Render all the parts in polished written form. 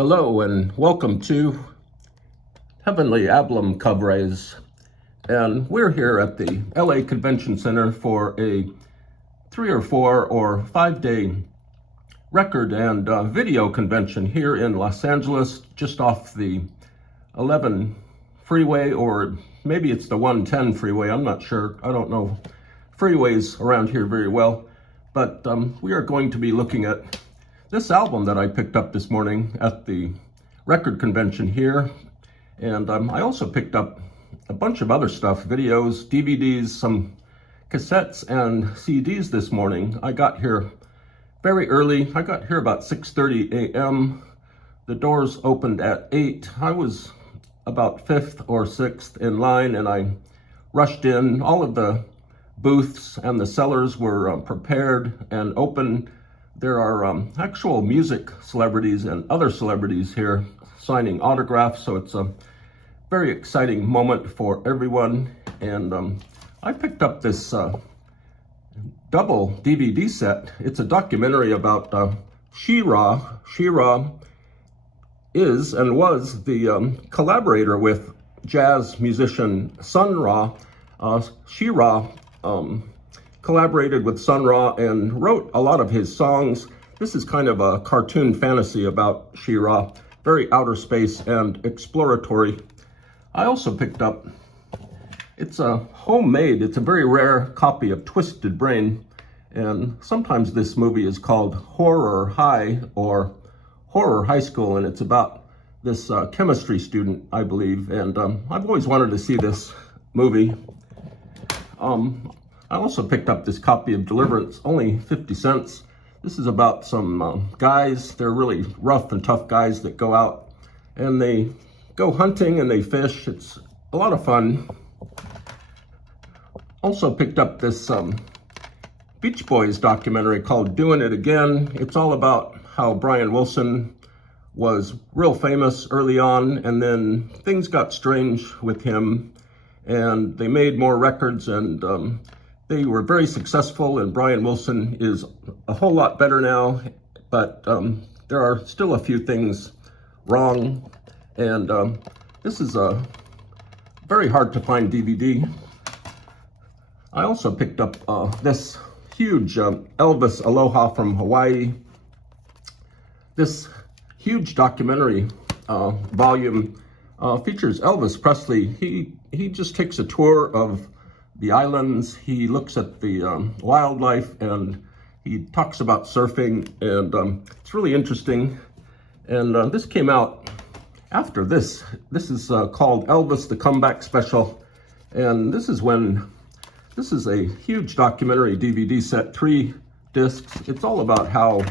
Hello and welcome to Heavenly Album Covers, and we're here at the LA Convention Center for a 3 or 4 or 5 day record and video convention here in Los Angeles, just off the 11 freeway, or maybe it's the 110 freeway, I'm not sure. I don't know freeways around here very well, but we are going to be looking at this album that I picked up this morning at the record convention here. And I also picked up a bunch of other stuff, videos, DVDs, some cassettes and CDs this morning. I got here very early. I got here about 6:30 a.m. The doors opened at 8. I was about 5th or 6th in line, and I rushed in. All of the booths and the cellars were prepared and open. There are actual music celebrities and other celebrities here signing autographs, so it's a very exciting moment for everyone. And I picked up this double DVD set. It's a documentary about She-Ra. She-Ra is and was the collaborator with jazz musician Sun Ra. She-Ra collaborated with Sun Ra and wrote a lot of his songs. This is kind of a cartoon fantasy about She-Ra, very outer space and exploratory. I also picked up, it's a homemade, it's a very rare copy of Twisted Brain, and sometimes this movie is called Horror High or Horror High School, and it's about this chemistry student, I believe, and I've always wanted to see this movie. I also picked up this copy of Deliverance, only 50 cents. This is about some guys. They're really rough and tough guys that go out and they go hunting and they fish. It's a lot of fun. Also picked up this Beach Boys documentary called Doing It Again. It's all about how Brian Wilson was real famous early on, and then things got strange with him, and they made more records, and they were very successful, and Brian Wilson is a whole lot better now, but there are still a few things wrong. And this is a very hard to find DVD. I also picked up this huge Elvis Aloha from Hawaii. This huge documentary volume features Elvis Presley. He just takes a tour of the islands. He looks at the wildlife, and he talks about surfing, and it's really interesting. And this came out after this. This is called Elvis the Comeback Special, and this is a huge documentary DVD set, 3 discs. It's all about how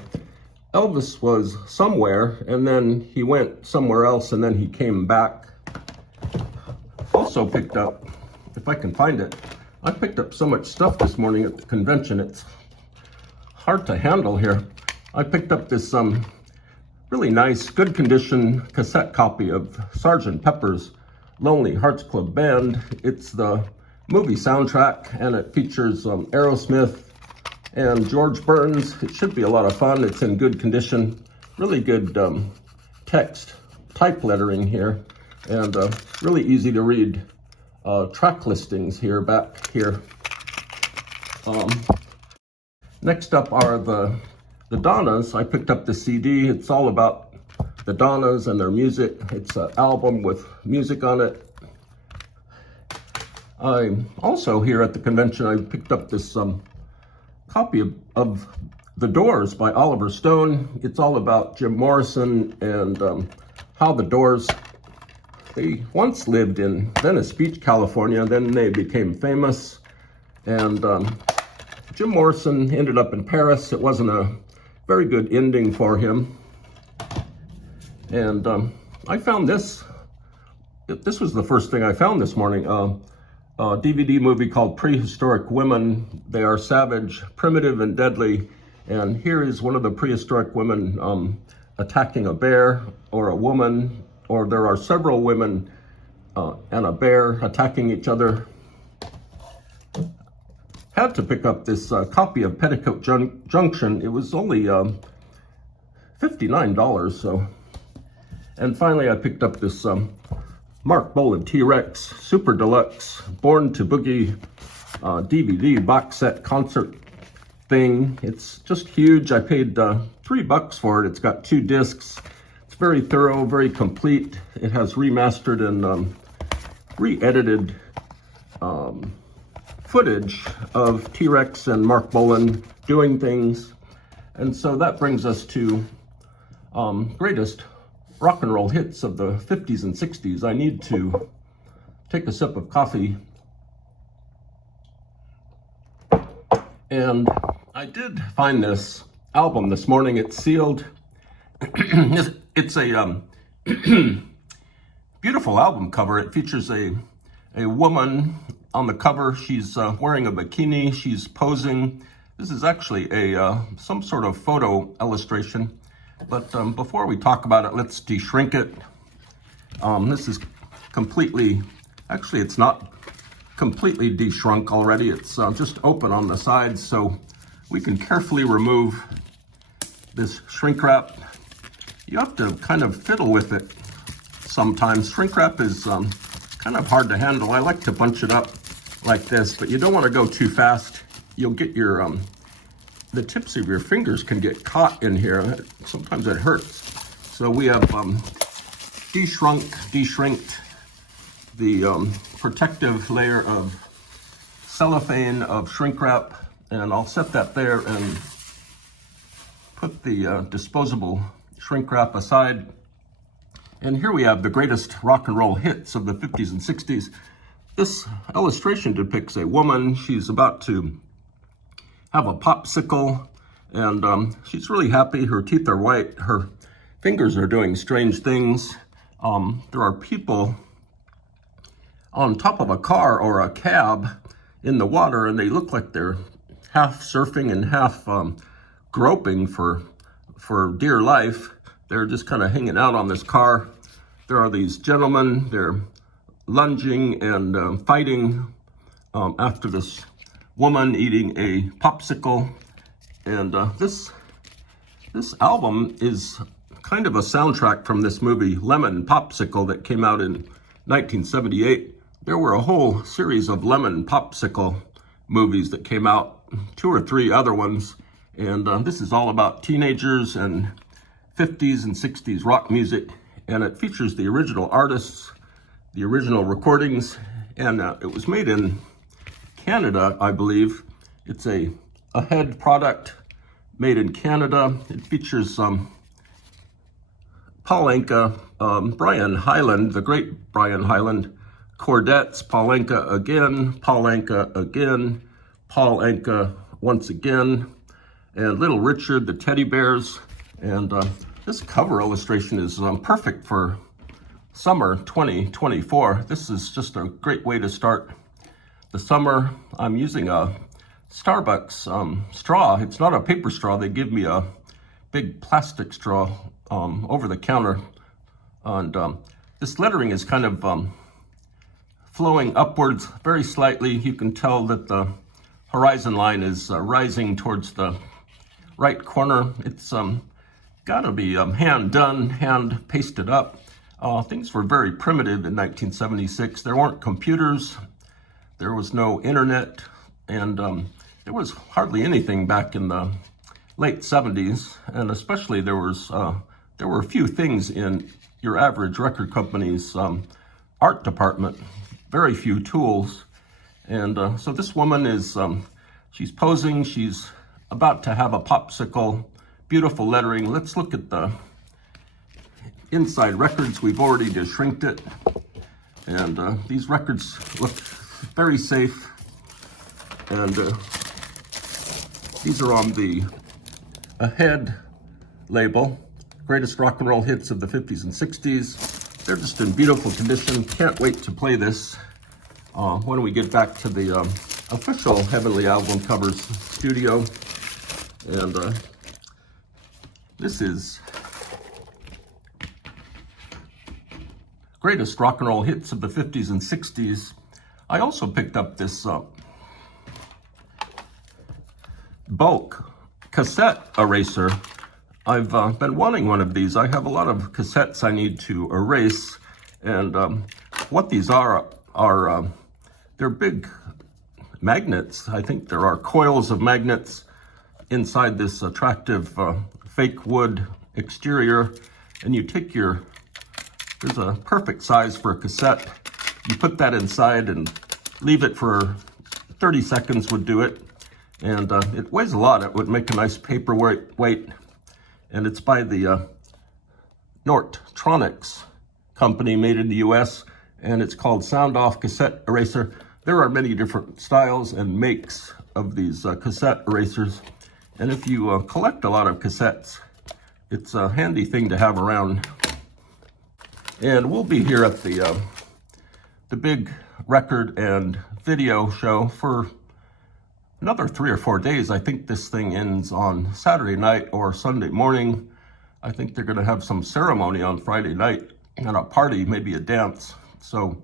Elvis was somewhere, and then he went somewhere else, and then he came back. Also picked up, if I can find it, I picked up so much stuff this morning at the convention, it's hard to handle here. I picked up this really nice, good condition cassette copy of Sgt. Pepper's Lonely Hearts Club Band. It's the movie soundtrack, and it features Aerosmith and George Burns. It should be a lot of fun. It's in good condition, really good text, type lettering here, and really easy to read. Track listings here, back here. Next up are the Donnas. I picked up the CD. It's all about the Donnas and their music. It's an album with music on it. I'm also here at the convention. I picked up this copy of The Doors by Oliver Stone. It's all about Jim Morrison and how the Doors, they once lived in Venice Beach, California, then they became famous, and Jim Morrison ended up in Paris. It wasn't a very good ending for him, and I found this. This was the first thing I found this morning, a DVD movie called Prehistoric Women. They are savage, primitive, and deadly, and here is one of the prehistoric women attacking a bear or a woman, or there are several women and a bear attacking each other. Had to pick up this copy of Petticoat Junction. It was only $59, so And finally, I picked up this Marc Bolan T-Rex Super Deluxe Born to Boogie DVD box set concert thing. It's just huge. I paid $3 for it. It's got 2 discs. It's very thorough, very complete. It has remastered and re-edited footage of T-Rex and Marc Bolan doing things. And so that brings us to greatest rock and roll hits of the 50s and 60s. I need to take a sip of coffee. And I did find this album this morning. It's sealed. It's a beautiful album cover. It features a woman on the cover. She's wearing a bikini. She's posing. This is actually some sort of photo illustration. But before we talk about it, let's de-shrink it. This is completely, actually it's not completely de-shrunk already. It's just open on the sides, so we can carefully remove this shrink wrap. You have to kind of fiddle with it sometimes. Shrink wrap is kind of hard to handle. I like to bunch it up like this, but you don't want to go too fast. You'll get your the tips of your fingers can get caught in here. Sometimes it hurts. So we have de-shrinked the protective layer of cellophane of shrink wrap, and I'll set that there and put the disposable shrink wrap aside. And here we have the greatest rock and roll hits of the 50s and 60s. This illustration depicts a woman. She's about to have a popsicle, and she's really happy. Her teeth are white. Her fingers are doing strange things. There are people on top of a car or a cab in the water, and they look like they're half surfing and half groping for dear life. They're just kind of hanging out on this car. There are these gentlemen. They're lunging and fighting after this woman eating a popsicle. And this album is kind of a soundtrack from this movie Lemon Popsicle that came out in 1978. There were a whole series of Lemon Popsicle movies that came out, 2 or 3 other ones. And this is all about teenagers and 50s and 60s rock music. And it features the original artists, the original recordings, and it was made in Canada, I believe. It's a head product made in Canada. It features Paul Anka, Brian Hyland, the great Brian Hyland, Chordettes, Paul Anka again, Paul Anka again, Paul Anka once again, and Little Richard, the Teddy Bears. And this cover illustration is perfect for summer 2024. This is just a great way to start the summer. I'm using a Starbucks straw. It's not a paper straw. They give me a big plastic straw over the counter. And this lettering is kind of flowing upwards very slightly. You can tell that the horizon line is rising towards the right corner. It's gotta be hand done, hand pasted up. Things were very primitive in 1976. There weren't computers. There was no internet, and there was hardly anything back in the late 70s, and especially there were a few things in your average record company's art department, very few tools. And so this woman is, she's posing, she's about to have a popsicle, beautiful lettering. Let's look at the inside records. We've already de-shrinked it, and these records look very safe, and these are on the Ahead label, greatest rock and roll hits of the 50s and 60s. They're just in beautiful condition. Can't wait to play this when we get back to the official Heavenly Album Covers studio. And this is greatest rock and roll hits of the 50s and 60s. I also picked up this bulk cassette eraser. I've been wanting one of these. I have a lot of cassettes I need to erase, and what these are they're big magnets. I think there are coils of magnets inside this attractive fake wood exterior, and you take there's a perfect size for a cassette. You put that inside and leave it for 30 seconds would do it. And it weighs a lot. It would make a nice paperweight. And it's by the Nortronics company, made in the US, and it's called Sound Off Cassette Eraser. There are many different styles and makes of these cassette erasers. And if you collect a lot of cassettes, it's a handy thing to have around. And we'll be here at the big record and video show for another 3 or 4 days. I think this thing ends on Saturday night or Sunday morning. I think they're going to have some ceremony on Friday night and a party, maybe a dance. So